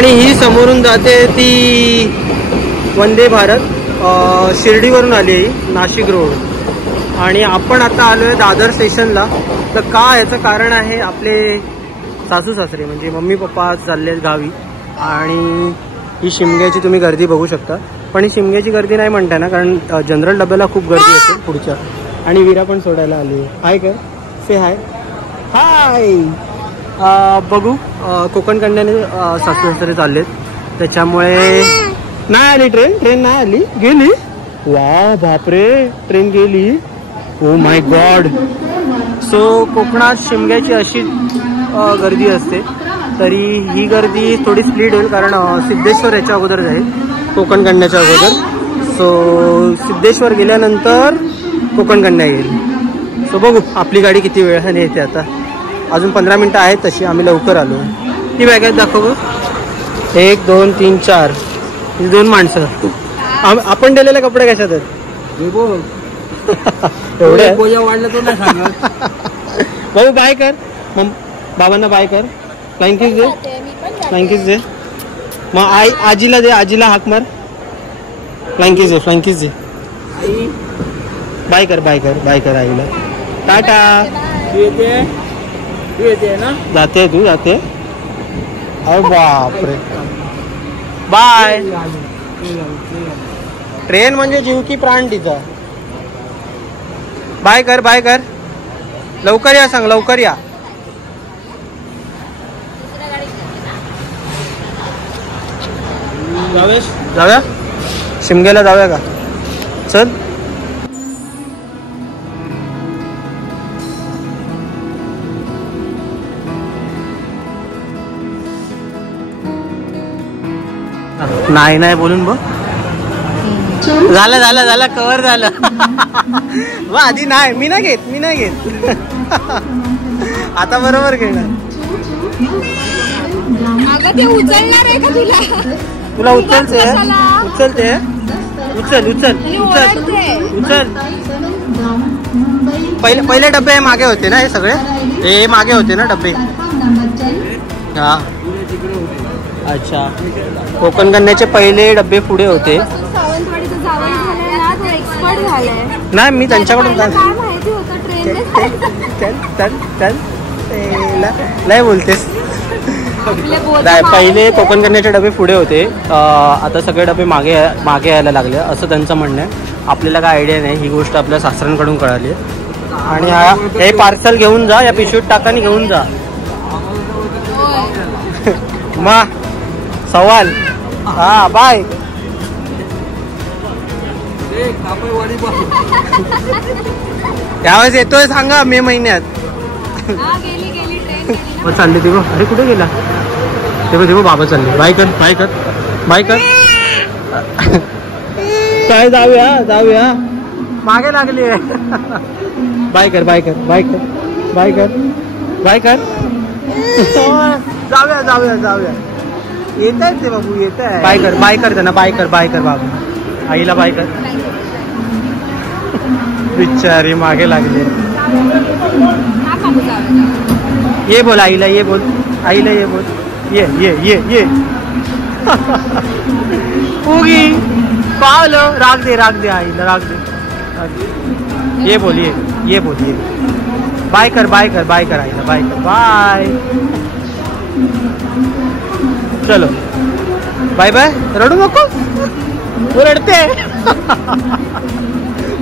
आणि ही समोरून जाते ती वंदे भारत शिर्डीवरून आली आहे, नाशिक रोड. आणि आपण आता आलो आहे दादर स्टेशनला. तर का याचं कारण आहे, आपले सासू सासरे म्हणजे मम्मी पप्पा चालले गावी. आणि ही शिमग्याची तुम्ही गर्दी बघू शकता. पण ही शिमग्याची गर्दी नाही म्हणताय ना, कारण जनरल डब्याला खूप गर्दी असते पुढच्या. आणि वीरा पण सोडायला आली आहे. हाय कर, से हाय. हाय. बघू कोकण कन्याने सासू सासरे चाललेत, त्याच्यामुळे नाही आली ट्रेन नाही आली, गेली. वा बापरे, ट्रेन गेली. Oh my God. सो कोकणात शिमग्याची अशी गर्दी असते. तरी ही गर्दी थोडी स्प्लिट होईल, कारण सिद्धेश्वर याच्या अगोदर जाईल, कोकण कन्याच्या अगोदर. सो सिद्धेश्वर गेल्यानंतर कोकण कन्या येईल. सो बघू आपली गाडी किती वेळाने येते. आता अजून 15 मिनटं आहेत तशी, आम्ही लवकर आलो. ती बॅग आहेत दाखव. 1 2 3 4 2 माणसं. आपण दिलेले कपडे कशात आहेत एवढे वाढलं तो नाही सांगत. भाऊ बाय कर, बाबांना बाय कर. फ्लाइंग किस दे, फ्लाइंग किस दे. मग आजीला दे, आजीला हाक मार. फ्लाइंग किस दे, फ्लाइंग किस दे. बाय कर, बाय कर, बाय कर आईला. टाटा. येते ना, जाते तू जाते. अरे बापरे. बाय. ट्रेन म्हणजे जीव की प्राण तिचा. बाय कर, बाय कर. लवकर या सांग, लवकर या. जाऊया शिमग्याला, जाऊया का? चल. नाही नाही बोलून बघ. झालं झालं झालं, कव्हर झालं. आधी नाही, मी नाही घेत, मी नाही घेत. आता बरोबर घेणार. उचलणार आहे का तुला? तुला उचलते, उचलते. उचल उचल उचल उचल. पहिले डबे मागे होते ना, हे सगळे हे मागे होते ना डबे. हा अच्छा, कोकण कन्याचे पहिले डबे पुढे होते. नाही मी त्यांच्याकडून नाही बोलतेस. पहिले कोकण कन्याचे डबे पुढे होते, आता सगळे डबे मागे यायला लागले असं त्यांचं म्हणणं आहे. आपल्याला काय आयडिया नाही, ही गोष्ट आपल्या सासऱ्यांकडून कळाली. आणि हे पार्सल घेऊन जा, या पिशवीत टाकाने घेऊन जा. मा सवाल. हा बाय. त्यावेळेस येतोय सांगा मे महिन्यात. चालले ते. अरे कुठे गेला ते बाबा चालले. बाय कर, बाय कर, बाय कर. काय जाऊया जाऊया, मागे लागली. बाय कर, बाय कर, बाय कर, बाय कर, बाय कर. जाऊया जाऊया जाऊया. येत आहेत ते बाबू, येत आहे. बाय कर, बाय कर त्यांना, बाय कर, बाय कर बाबू. आईला बाय कर. बिचारी मागे लागले. ये बोल आईला, ये बोल आईला, ये बोल. ये ये ये ये. उगी पावलं. राग दे, राग दे आईला, राग दे. ये बोल, ये बोल, ये. बाय कर, बाय कर, बाय कर आईला, बाय कर, बाय. चलो बाय बाय. रडू नको, तू रडते.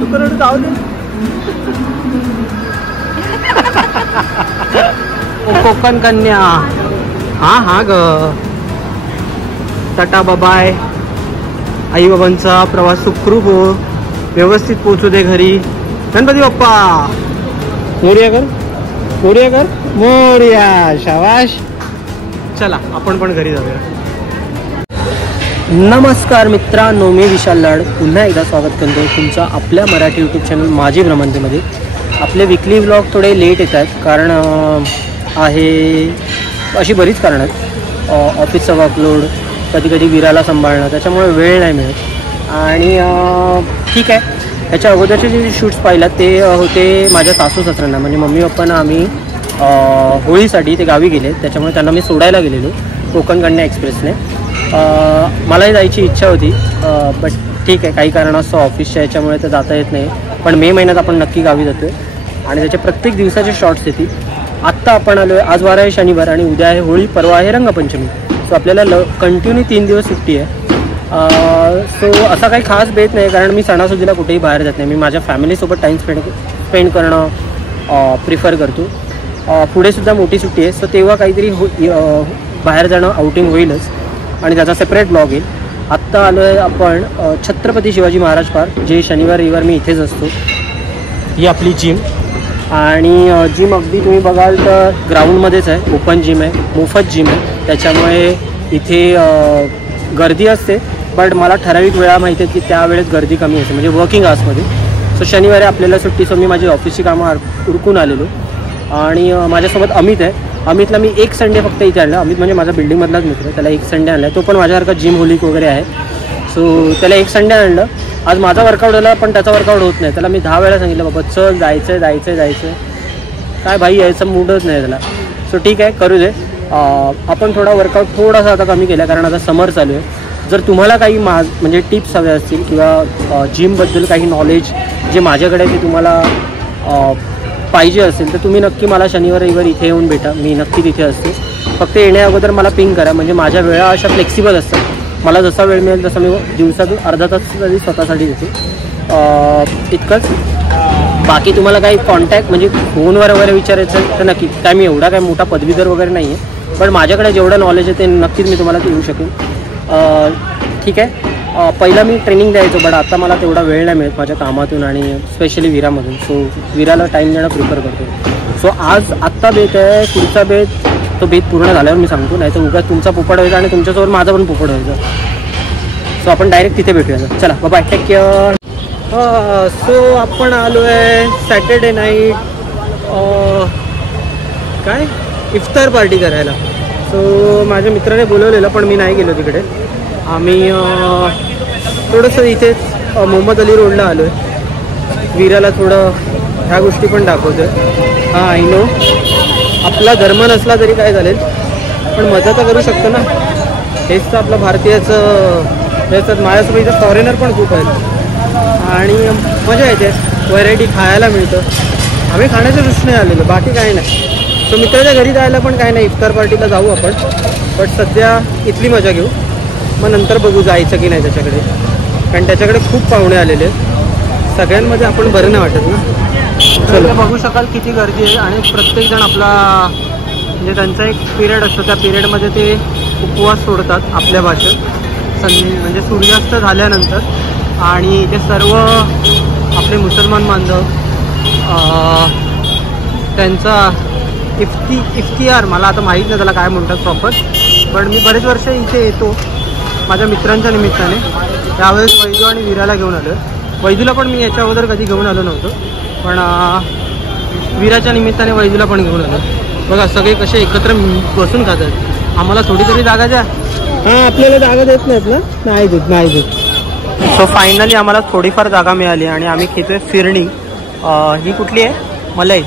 तू रडू जाऊ दे. कोकण कन्या. हा हा ग. टाटा बाबाय. आई बाबांचा प्रवास सुखरूप हो, व्यवस्थित पोहोचू दे घरी. गणपती बाप्पा मोरया कर, मोरया कर, मोरया. शाबाश. चला आपण पण घरी जाऊया. नमस्कार मित्रांनो, मी विशाल लाड पुन्हा एकदा स्वागत करतो तुमचं आपल्या मराठी यूट्यूब चॅनल माझी भ्रमंतीमध्ये. आपले विकली व्लॉग थोडे लेट येत आहेत, कारण आहे अशी बरीच कारणं आहेत. ऑफिसचा वर्कलोड, कधी कधी विराला सांभाळणं, त्याच्यामुळे वेळ नाही मिळत. आणि ठीक आहे, ह्याच्या अगोदरचे जे शूट्स पाहिलात ते होते माझ्या सासू सासऱ्यांना, म्हणजे मम्मी पप्पांना आम्ही होळीसाठी ते गावी गेले, त्याच्यामुळे त्यांना मी सोडायला गेलेलो. कोकण कन्या एक्सप्रेसने. मलाही जायची इच्छा होती, बट ठीक आहे, काही कारणास्तव ऑफिसच्या याच्यामुळे तर जाता येत नाही. पण मे महिन्यात आपण नक्की गावी जातो आहे आणि त्याचे प्रत्येक दिवसाचे शॉर्ट्स येतील. आत्ता आपण आलो आहे, आज वार आहे शनिवार आणि उद्या आहे होळी, परवा आहे रंगपंचमी. सो आपल्याला कंटिन्यू 3 दिवस सुट्टी आहे. सो असा काही खास बेत नाही, कारण मी सणासुदीला कुठेही बाहेर जात नाही. मी माझ्या फॅमिलीसोबत टाईम स्पेंड करणं प्रिफर करतो. पुढेसुद्धा मोठी सुट्टी आहे, सो तेव्हा काहीतरी बाहेर जाणं आउटिंग होईलच आणि त्याचा सेपरेट ब्लॉग येईल. आत्ता आलो आहे आपण छत्रपती शिवाजी महाराज पार्क, जे शनिवार रविवार मी इथेच असतो. ही आपली जिम आणि जिम अगदी तुम्ही बघाल तर ग्राउंडमध्येच आहे, ओपन जिम आहे, मोफत जिम आहे. त्याच्यामुळे इथे गर्दी असते, बट मला ठराविक वेळा माहिती आहे की त्यावेळेस गर्दी कमी असते, म्हणजे वर्किंग आवर्समध्ये. सो शनिवारी आपल्याला सुट्टी, सो मी माझी ऑफिसची कामं उरकून आलेलो. आणि माझ्यासोबत अमित आहे. अमितला मी एक संडे फक्त इथे आणला. अमित म्हणजे माझा बिल्डिंगमधलाच मित्र, त्याला एक संडे आणला. तो पण माझ्यासारखा जिम होलिक वगैरे आहे. सो त्याला एक संडे आणलं. आज माझा वर्कआउट झाला, पण त्याचा वर्कआउट होत नाही. त्याला मी 10 वेळा सांगितलं, बाबा चल, जायचं काय भाई, यायचं मूडच नाही त्याला. सो ठीक आहे, करू दे. आपण वर्कआउट थोडासा आता कमी केला, कारण आता समर चालू आहे. जर तुम्हाला काही म्हणजे टिप्स हवे असतील किंवा जिमबद्दल काही नॉलेज जे माझ्याकडे ते तुम्हाला पाहिजे असेल, तर तुम्ही नक्की मला शनिवार रविवार इथे येऊन भेटा. मी नक्की तिथे असते. फक्त येण्या अगोदर मला पिंग करा, म्हणजे माझ्या वेळा अशा फ्लेक्सिबल असतात. मला जसा वेळ मिळेल तसं मी दिवसातून अर्धा तास तरी स्वतःसाठी देते. इतकंच. बाकी तुम्हाला काही कॉन्टॅक्ट म्हणजे फोनवर वगैरे विचारायचं तर नक्की. काय मी एवढा काय मोठा पदवीधर वगैरे नाही आहे, पण माझ्याकडे जेवढं नॉलेज आहे ते नक्कीच मी तुम्हाला देऊ शकेन. ठीक आहे. पहिला मी ट्रेनिंग द्यायचो, बट आता मला तेवढा वेळ नाही मिळत माझ्या कामातून आणि स्पेशली विरामधून. सो विराला टाईम देणं प्रिफर करतो. सो आत्ता बेत आहे, पुढचा बेत तो बेत पूर्ण झाल्यावर मी सांगतो, नाही तर उगाच तुमचा पोपट व्हायचा आणि तुमच्यासोबत माझा पण पोपट व्हायचा. सो आपण डायरेक्ट तिथे भेटूया. चला, बाय, टेक केअर. सो आपण आलो आहे सॅटर्डे नाईट काय इफ्तार पार्टी करायला. सो माझ्या मित्राने बोलवलेलं, पण मी नाही गेलो तिकडे. आम्ही थोडंसं इथेच मोहम्मद अली रोडला आलो आहे. विराला थोडं ह्या गोष्टी पण दाखवतो आहे. हां, आय नो आपला धर्म नसला तरी काय चालेल, पण मजा तर करू शकतो ना. हेच तर आपलं भारतीयाचं याच्यात. माझ्यासोबत इथं फॉरेनर पण खूप आहेत आणि मजा येते, व्हरायटी खायला मिळतं. आम्ही खाण्याच्या दृष्टीने आलेलो, बाकी काही नाही. सो मित्राच्या घरी जायला पण काय नाही, इफ्तार पार्टीला जाऊ आपण, बट सध्या इथली मजा घेऊ. मग नंतर बघू जायचं की नाही त्याच्याकडे, कारण त्याच्याकडे खूप पाहुणे आलेले आहेत. सगळ्यांमध्ये आपण बरं नाही वाटत ना. चलो, बघू शकाल किती गर्दी आहे आणि प्रत्येकजण आपला म्हणजे त्यांचा एक पिरियड असतो, त्या पिरियडमध्ये ते उपवास सोडतात आपल्या भाषेत म्हणजे सूर्यास्त झाल्यानंतर. आणि ते सर्व आपले मुसलमान बांधव त्यांचा इफ्तियार, मला आता माहीत नाही त्याला काय म्हणतात प्रॉपर, पण मी बरेच वर्ष इथे येतो माझ्या मित्रांच्या निमित्ताने. त्यावेळेस वैजू आणि विराला घेऊन आलो. वैजूला पण मी याच्या अगोदर कधी घेऊन आलो नव्हतो, पण विराच्या निमित्ताने वैजूला पण घेऊन आलो. बघा सगळे कसे एकत्र बसून खातात. आम्हाला थोडी तरी जागा द्या. हां, आपल्याला जागा देत नाहीत ना. नाही देत. सो फायनली आम्हाला थोडीफार जागा मिळाली आणि आम्ही खेळतोय फिरणी. ही कुठली आहे? मलाई.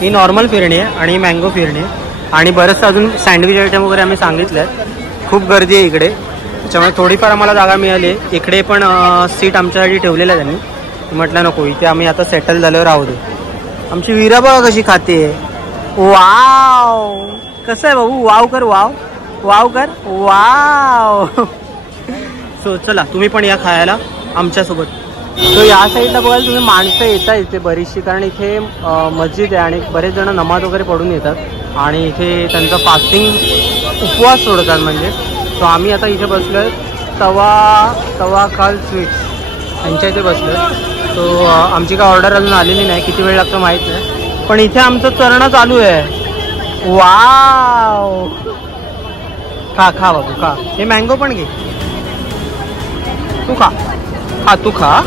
ही नॉर्मल फिरणी आहे आणि मँगो फिरणी आहे. आणि बरंचसं अजून सँडविच आयटम वगैरे आम्ही सांगितलं आहे. खूप गर्दी आहे इकडे, त्याच्यामुळे थोडीफार आम्हाला जागा मिळाली आहे. इकडे पण सीट आमच्यासाठी ठेवलेलं आहे त्यांनी. म्हटलं नको, इथे आम्ही आता सेटल झाल्यावर राहू दे. आमची विरा बघा कशी खाते. वाव, कसं आहे भाऊ? वाव कर, वाव कर, वाव. सो चला, तुम्ही पण या खायला आमच्यासोबत. सो या साईडला बघायला तुम्ही माणसं येतात इथे बरीचशी, कारण इथे मस्जिद आहे आणि बरेच जण नमाज वगैरे पढून येतात आणि इथे त्यांचा फास्टिंग उपवास सोडतात म्हणजे. सो आम्ही आता इथे बसलो आहे तवाखाल स्वीट्स यांच्या इथे बसलो आहे. सो आमची काय ऑर्डर अजून आलेली नाही, किती वेळ लागतो माहीत नाही, पण इथे आमचं चरणं चालू आहे. वाव, खा बाबू खा. हे मँगो पण घे, तू खा.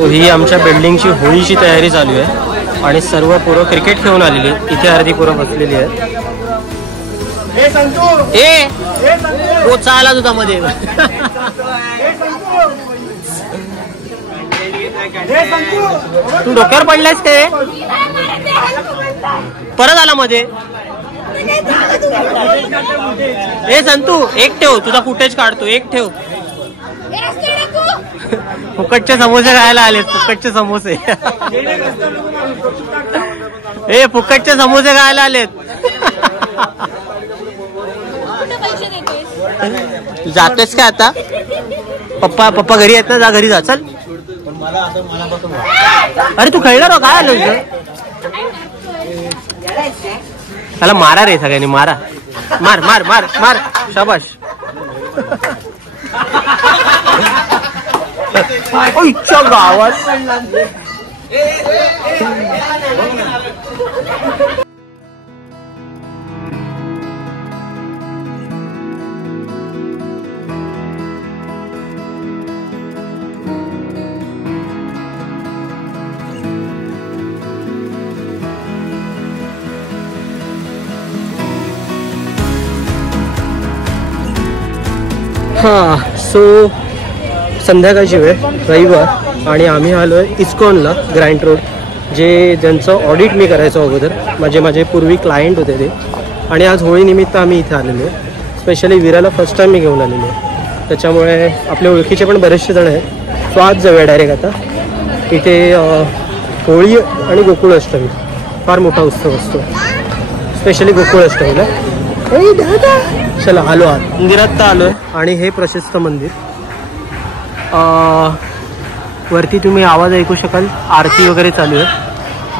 ही आमच्या बिल्डिंगची होळीची तयारी चालू आहे आणि सर्व पोरं क्रिकेट खेळून आलेली. इथे अर्धी पोरं बसलेली आहेत. चाला तुझा मध्ये तू डोक्यावर पडलायस ते परत आला मध्ये. ए संतू एक ठेव, तुझा फुटेज काढतो, एक ठेव. फुकटचे समोसे खायला आलेत, फुकटचे समोसे. ए फुकटचे समोसे खायला आलेत. जातेस का आता? पप्पा घरी आहेत ना, जा घरी जा. चल. अरे तू खेळणार हो, काय आलो इथं? त्याला मारा रे, सगळ्यांनी मारा. मार मार मार मार, शाबाश. इच्छा गावात. हां, सो संध्याकाळची वेळ, रविवार, आणि आम्ही आलो आहे इस्कॉनला, ग्रँड रोड, ज्यांचं ऑडिट मी करायचो अगोदर. माझे पूर्वी क्लायंट होते ते, आणि आज होळीनिमित्त आम्ही इथे आलेलो आहे. स्पेशली विराला फर्स्ट टाईम मी घेऊन आलेलो आहे, त्याच्यामुळे आपल्या ओळखीचे पण बरेचसे जण आहेत. सो आज जाऊया डायरेक्ट आता. इथे होळी आणि गोकुळ अष्टमी फार मोठा उत्सव असतो, स्पेशली गोकुळ अष्टमीला. चला आलो आत, मंदिरात तर आलो आहे. आणि हे प्रशस्त मंदिर, वरती तुम्ही आवाज ऐकू शकाल, आरती वगैरे चालू आहे.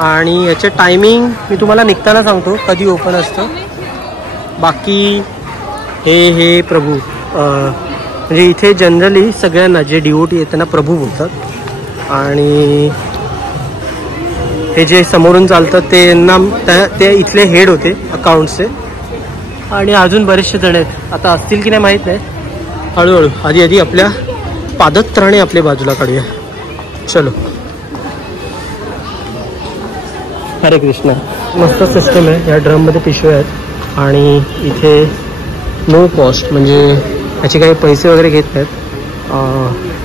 आणि याचे टायमिंग मी तुम्हाला निघताना सांगतो कधी ओपन असतं. बाकी हे प्रभू, म्हणजे इथे जनरली सगळ्यांना जे डिवोटी आहेत त्यांना प्रभू बोलतात. आणि हे जे समोरून चालतात ते इथले हेड होते अकाउंट्सचे. आणि अजून बरेचसे जण आहेत, आता असतील की नाही माहीत नाही. हळूहळू आधी आपल्या पादत्राणे आपल्या बाजूला काढूया. चलो. हरे कृष्ण. मस्त सिस्टम आहे. या ड्रममध्ये पिशव्या आहेत आणि इथे नो कॉस्ट, म्हणजे याचे काही पैसे वगैरे घेत नाहीत.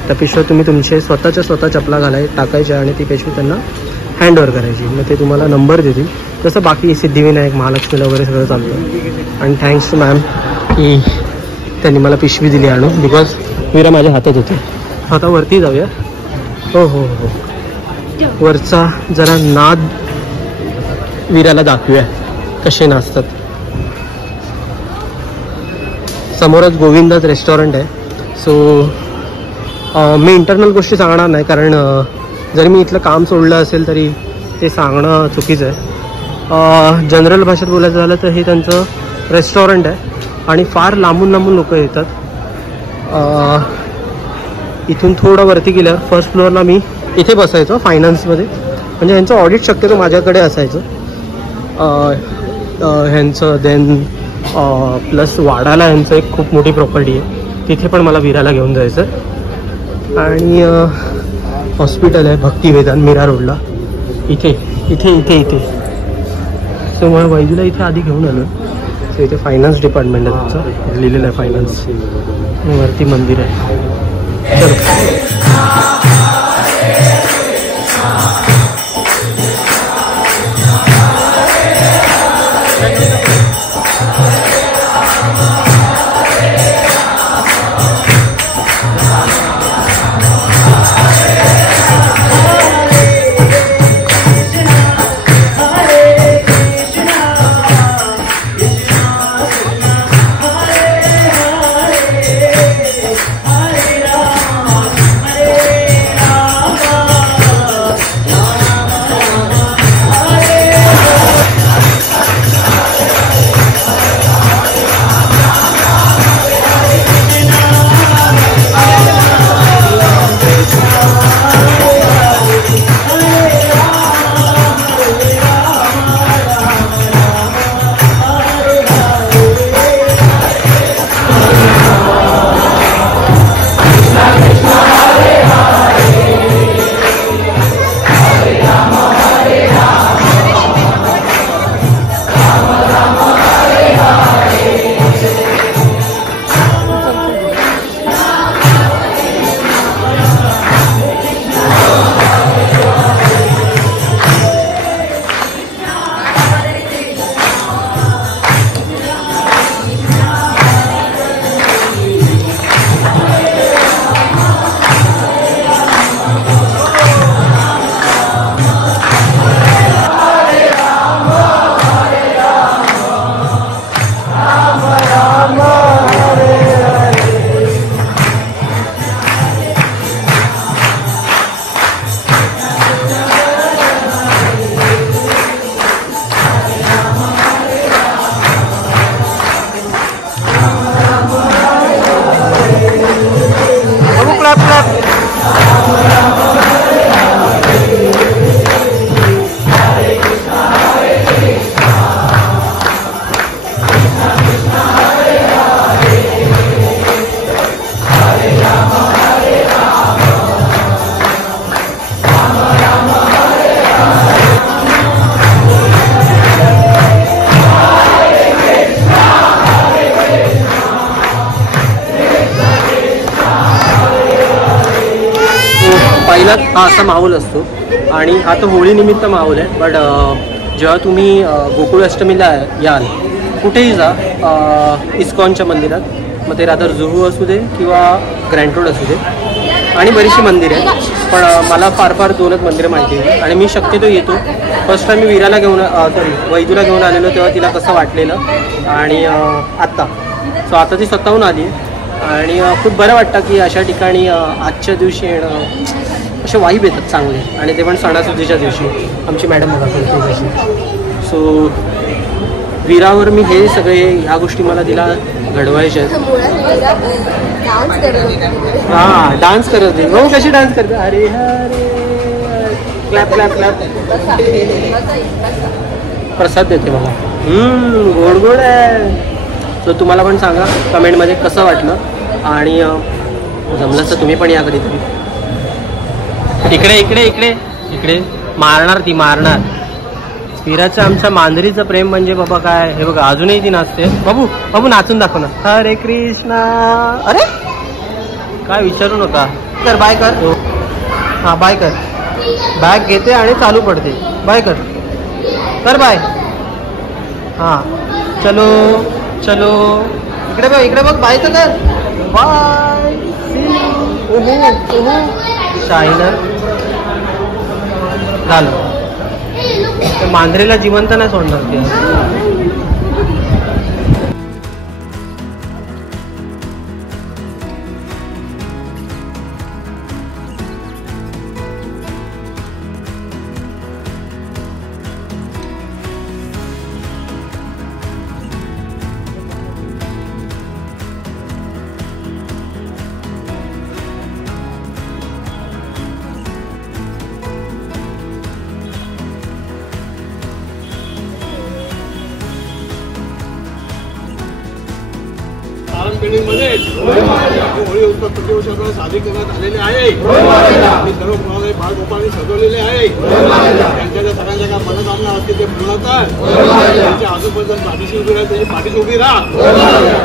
त्या पिशव्या तुम्ही तुमचे स्वतः चपला टाकायच्या आणि ती पिशवी त्यांना हँडओव्हर करायची. मग ते तुम्हाला नंबर देतील, जसं बाकी सिद्धिविनायक, महालक्ष्मीला वगैरे सगळं चालतं. आणि थँक्स टू मॅम की त्यांनी मला पिशवी दिली आणून, बिकॉज विरा माझ्या हातात होते. आता वरती जाऊया. हो हो हो, वरचा जरा नाद विराला दाखवूया कसे नाचतात. समोरच गोविंदाच रेस्टॉरंट आहे. सो मी इंटरनल गोष्टी सांगणार नाही, कारण जरी मी इथलं काम सोडलं असेल तरी ते सांगणं चुकीचं आहे. जनरल भाषेत बोलायचं झालं तर हे त्यांचं रेस्टॉरंट आहे आणि फार लांबून लोक येतात. इथून थोडं वरती गेल्यावर फर्स्ट फ्लोअरला मी इथे बसायचो फायनान्समध्ये, म्हणजे ह्यांचं ऑडिट शक्यतो माझ्याकडे असायचं. ह्यांचं देन प्लस वाडाला ह्यांचं एक खूप मोठी प्रॉपर्टी आहे, तिथे पण मला विराला घेऊन जायचं. आणि हॉस्पिटल आहे भक्तिवेदांत मीरा रोडला, इथे इथे इथे इथे सो मला वैजूला इथे आधी घेऊन आलो. सो इथे फायनान्स डिपार्टमेंट आहे, तुमचं लिहिलेलं आहे फायनान्स. वरती मंदिर आहे. चलो. पहिला हा असा माहोल असतो आणि हा तर होळीनिमित्त माहोल आहे. बट जेव्हा तुम्ही गोकुळ अष्टमीला याल कुठेही जा इस्कॉनच्या मंदिरात, मग ते रादर जुहू असू दे किंवा ग्रँड रोड असू दे, आणि बरीचशी मंदिरं आहेत. पण मला फार 2च मंदिरं माहिती आहे आणि मी शक्यतो येतो. फर्स्ट टाइम मी वीराला घेऊन वैदूला घेऊन आलेलो तेव्हा तिला कसं वाटलेलं, आणि आत्ता ती स्वतःहून आली आहे आणि खूप बरं वाटतं की अशा ठिकाणी आजच्या दिवशी येणं. असे वाईब येतात चांगले, आणि ते पण सणासुदीच्या दिवशी. आमची मॅडम बघा करते. सो वीरावर मी हे सगळे ह्या गोष्टी मला तिला घडवायच्या आहेत. हां, डान्स करत होती. हो, कशी डान्स करते? अरे अरे क्लॅप क्लॅप क्लॅप. प्रसाद देते मला. गोड गोड आहे. सो तुम्हाला पण सांगा कमेंटमध्ये कसं वाटलं, आणि जमलं तर तुम्ही पण या कधीतरी. इकडे इकडे इकडे इकडे मारणार ती मारणार. वीराचं आमच्या मांजरीचं प्रेम म्हणजे बाबा काय. हे बघा अजूनही ती नाचते. बाबू बाबू नाचून दाखव ना. हरे कृष्णा. अरे काय विचारू नका. कर बाय कर. हां बाय कर. बॅग घेते आणि चालू पडते. बाय कर कर बाय. हां चलो चलो. इकडे बघ इकडे बघ. बाय तर कर. बाय. शायनर झालं. मांजरीला जिवंत नाही सोडणार ते. होळी उत्सव प्रतिवर्षाकडे साजरी करण्यात आलेले आहे. सर्व प्रमाणे बाळगोपाळांनी सजवलेले आहे. त्यांच्या ज्या सगळ्यांच्या काय मनोकामना असतील ते पूर्ण कर. त्यांच्या आजूबाजूला पाठीशी उभी राहा, त्याची पाठीशी उभी राहा.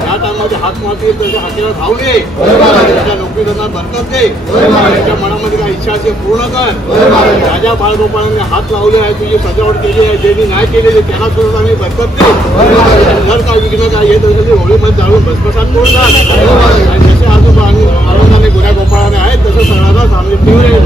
त्या टायमामध्ये हात मारतील त्यांच्या हातीला धावून ये. त्यांच्या नोकरी त्यांना बरकत दे. त्यांच्या मनामध्ये काय इच्छा असेल पूर्ण कर. ज्या ज्या बाळगोपाळांनी हात लावले आहे, तुझी सजावट केली आहे, ज्यांनी नाही केलेली त्यांना सुद्धा आम्ही बरकत दे. जर काय विघ्न काय येत असेल ते होळीमध्ये जाळून भस्मसात करून टाक. आणि जसे आजोबा आणि आनंदाने गुन्ह्या गोपाळाने आहेत तसं सगळ्यांना चांगली ठेवले.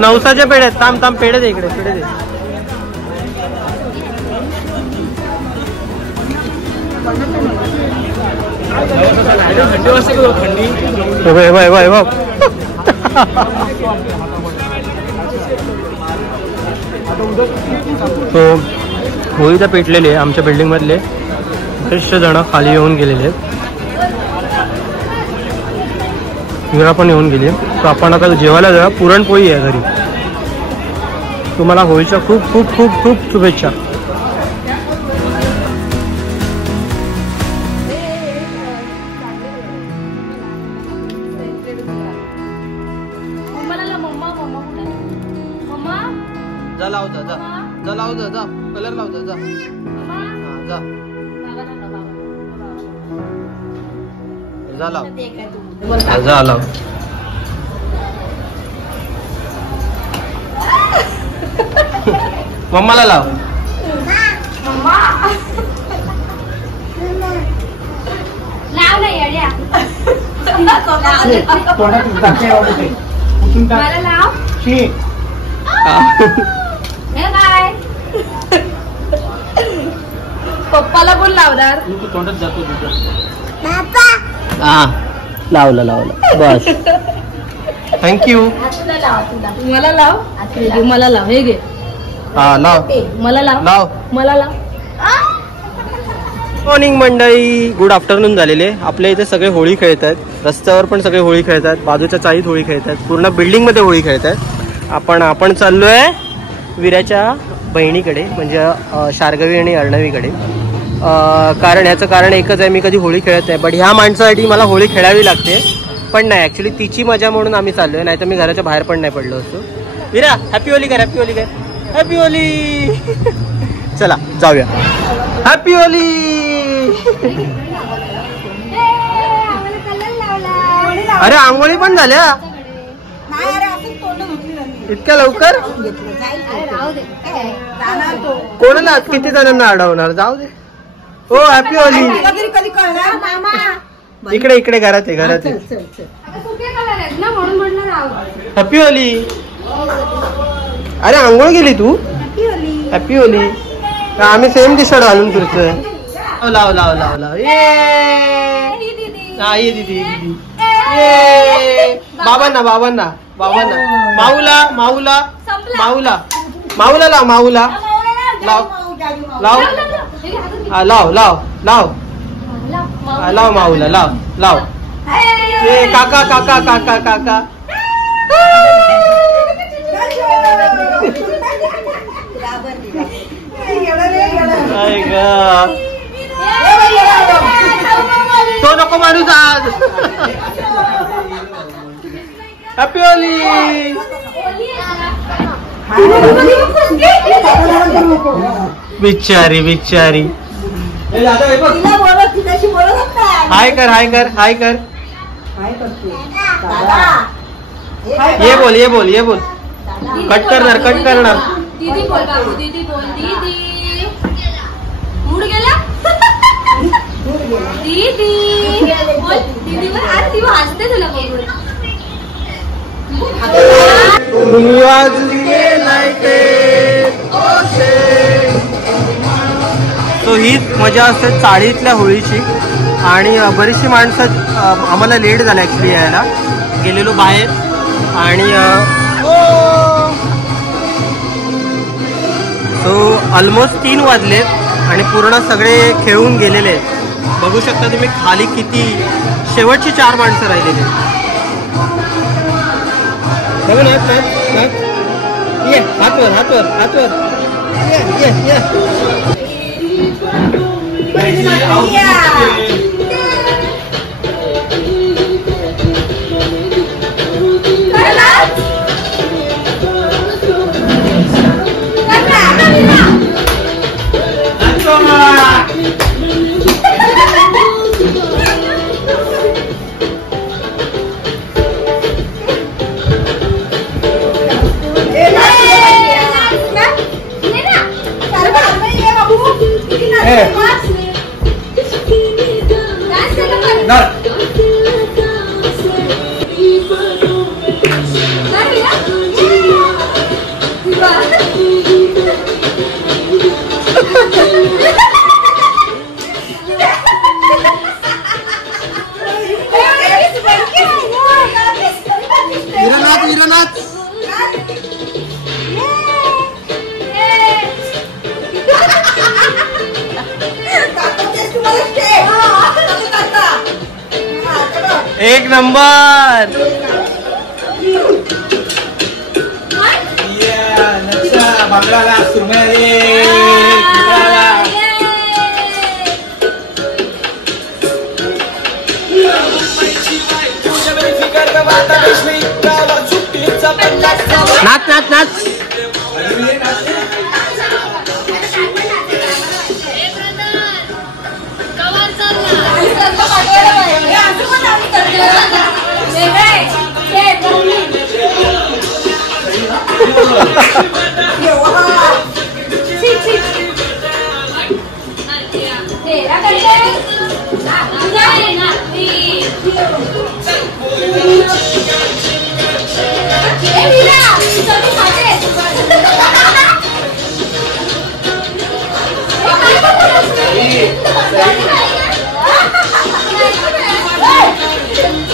नवसाच्या पेढे. ताम ताम पेढे दे इकडे. पेढे दे. तो होळी तर पेटलेली आहे. आमच्या बिल्डिंग मधले बरेचसे जण खाली येऊन गेलेले आहेत. वीरा पण येऊन गेली. तो आपण आता जेवायला जाऊया. पुरणपोळी आहे घरी. तुम्हाला होळीच्या खूप खूप खूप खूप शुभेच्छा. जा लाव जा जा लाव जा जा. कलर लाव जा जा. जा जा लाव जा लाव. मम्माला लाव. लाव ना येड्या. मला लाव. हे काय पप्पाला पण लावणार. तोंडात जातो तुझं. हा लावलं बस. थँक्यू. मला लाव. मला लाव. हे घे. हा लाव. मला लाव. मला लाव. मॉर्निंग मंडळी, गुड आफ्टरनून झालेले. आपल्या इथे सगळे होळी खेळतात. रस्त्यावर पण सगळे होळी खेळतात. बाजूच्या चाळीत होळी खेळतात. पूर्ण बिल्डिंग मध्ये होळी खेळतात. आपण चाललोय वीराच्या बहिणीकडे, म्हणजे शार्गवी आणि अर्णवीकडे. कारण याचं कारण एकच आहे, मी कधी होळी खेळत नाही. बट ह्या माणसासाठी मला होळी खेळावी लागते. पण नाही, ऍक्च्युली तिची मजा म्हणून आम्ही चाललोय, नाही तर मी घराच्या बाहेर पण नाही पडलो असतो. वीरा हॅपी होली कर. हॅपी होली कर. Happy Holy. चला जाऊया. हॅपी होली. अरे आंघोळी पण झाल्या इतक्या लवकर? कोणाला किती जणांना अडवणार? जाऊ दे. हो हॅपी होली. इकडे घरात आहे. हॅपी होली. अरे आंघोळ गेली तू? हॅपी होली. आम्ही सेम टी शर्ट घालून फिरतोय. लाव ये दीदी. बाबांना माऊला लाव माऊला लाव. ये काका. तो नको माणूस आज. Happy Holy. बिचारी हाय कर. ये बोल. कट करणार. दीदी बोल बाबू. दीदी बोल. दीदी मूड गेला. दीदी बोल. दीदी बोल. आज ती हसते तुला बघून. तो हीच मजा असते चाळीतल्या होळीची. आणि बरीचशी माणसं, आम्हाला लेट झाला ऍक्च्युली यायला. गेलेलो बाहेर आणि सो ऑलमोस्ट 3 वाजलेत आणि पूर्ण सगळे खेळून गेलेले आहेत. बघू शकता तुम्ही खाली किती शेवटची 4 माणसं राहिलेली. ये हातवर. एक नंबर. बांगलाला सुरमई. नाच.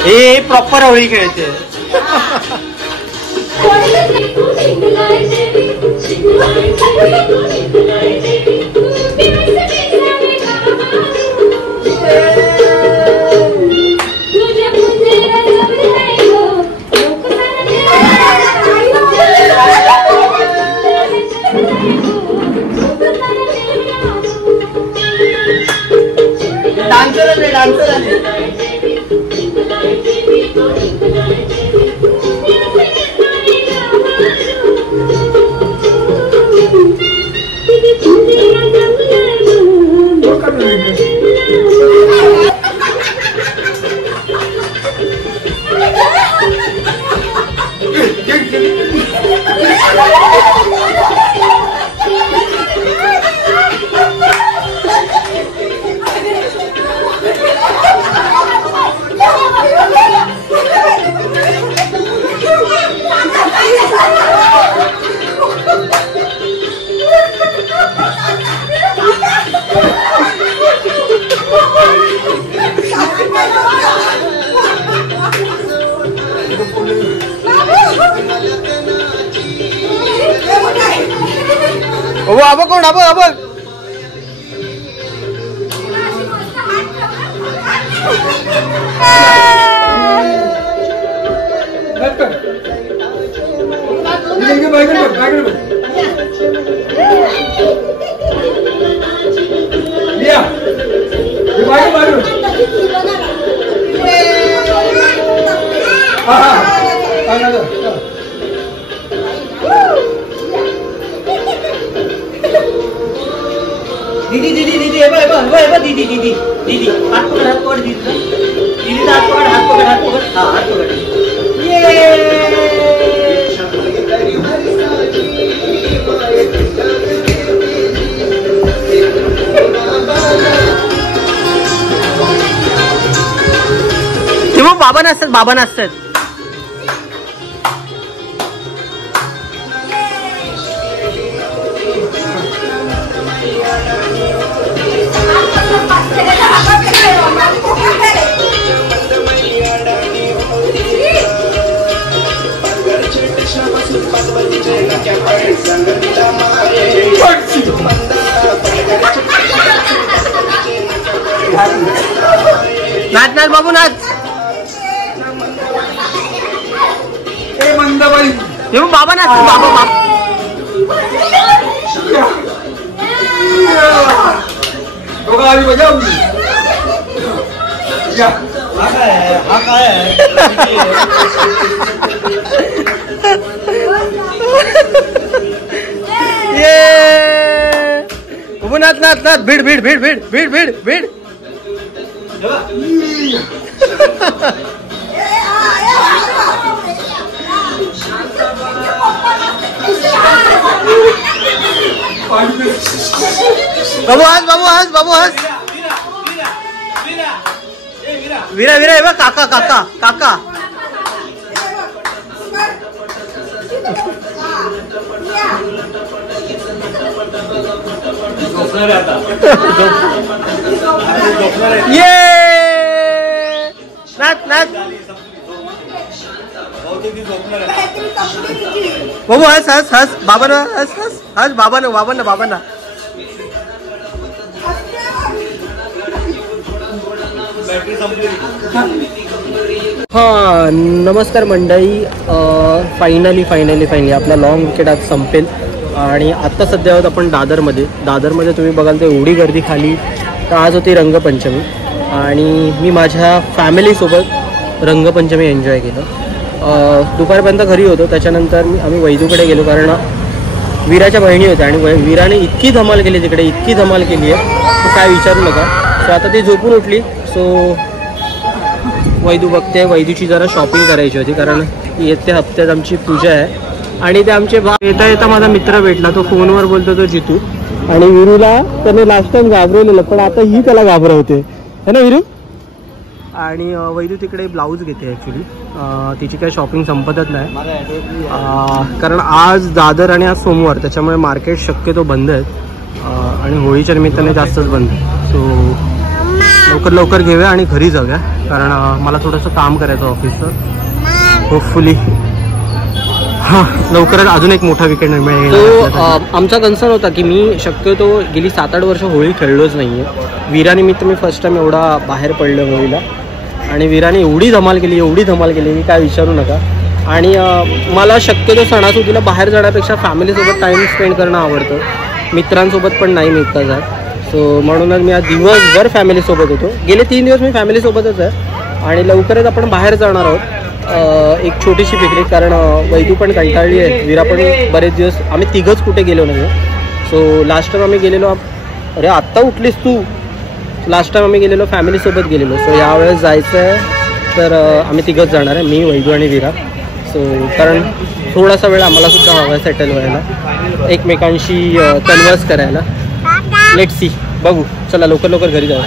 हे प्रॉपर होळी खेळते. डान्सर आले. आबा कोण आबा आबा दीदी दीदी दीदी दीदी दीदी दीदी हाथ पकड़ दीदी दीदी हाथ पकड़ हाँ हाथ पकड़ ते मग बाबा नसतात नाच नाच बाबू नाच. मंदाबाई हे बाबा नाच बाबा हा काय बाबू नाच नाच नाच भीड भीड भीड भीड भीड भीड भीड बाबू हस बाबू हस वीरा वीरा बघ काका काका काका ये नाच नाच बाबू हस हस हस बाबांना हस हस हस बाबांना हा नमस्कार मंडळी. फायनली आपला लॉंग विकेट आज संपेल आणि आत्ता सध्या आहोत आपण दादरमध्ये तुम्ही बघाल तर एवढी गर्दी खाली. तर आज होती रंगपंचमी आणि मी माझ्या फॅमिलीसोबत रंगपंचमी एन्जॉय केलं. दुपारपर्यंत घरी होतो. त्याच्यानंतर आम्ही वैदूकडे गेलो कारण वीराच्या बहिणी होत्या आणि वीराने इतकी धमाल केली तिकडे इतकी धमाल केली आहे काय विचारू नका. सो आता ती झोपून उठली. सो वैदू बघते. वैदूची जरा शॉपिंग करायची होती कारण येत्या हप्त्यात आमची पूजा आहे आणि ते आमचे येता माझा मित्र भेटला. तो फोनवर बोलतो तो जितू आणि विरूला त्याने लास्ट टाइम घाबरवलेलं पण आता ही त्याला घाबरवते है ना विरू. आणि वैदू तिकडे ब्लाऊज घेते ॲक्च्युली. तिची काही शॉपिंग संपतच नाही कारण आज दादर आणि आज सोमवार त्याच्यामुळे मार्केट शक्यतो बंद आहेत आणि होळीच्या निमित्ताने जास्तच बंद आहे. सो लवकर लवकर घेऊया आणि घरी जाऊया, कारण मला थोडंसं काम करायचं ऑफिसचं. होपफुली हां लवकरच अजून एक मोठा विकेंड मिळेल. तो आमचा कन्सर्न होता की मी शक्यतो गेली 7-8 वर्ष होळी खेळलोच नाही आहे. वीरानिमित्त मी फर्स्ट टाइम एवढा बाहेर पडलो होळीला, आणि वीराने एवढी धमाल केली की काय विचारू नका. आणि मला शक्यतो सणासुदीला बाहेर जाण्यापेक्षा फॅमिलीसोबत टाईम स्पेंड करणं आवडतं. मित्रांसोबत पण नाही मी इतका जात. सो म्हणूनच मी आज दिवसभर फॅमिलीसोबत होतो. गेले 3 दिवस मी फॅमिलीसोबतच आहे, आणि लवकरच आपण बाहेर जाणार आहोत. एक छोटीशी पिकनिक, कारण वैदू पण कंटाळली आहे, वीरा पण बरेच दिवस आम्ही तिघंच कुठे गेलो नाही. सो लास्ट टाइम आम्ही गेलेलो, अरे आत्ता उठलीस तू, लास्ट टाइम आम्ही गेलेलो फॅमिलीसोबत गेलेलो. सो यावेळेस जायचं आहे तर आम्ही तिघंच जाणार आहे, मी, वैदू आणि वीरा. सो कारण थोडासा वेळ आम्हाला सुद्धा हवा आहे सेटल व्हायला, एकमेकांशी कन्वर्स करायला. लेट्स सी, बघू. चला लवकर लवकर घरी जाऊ.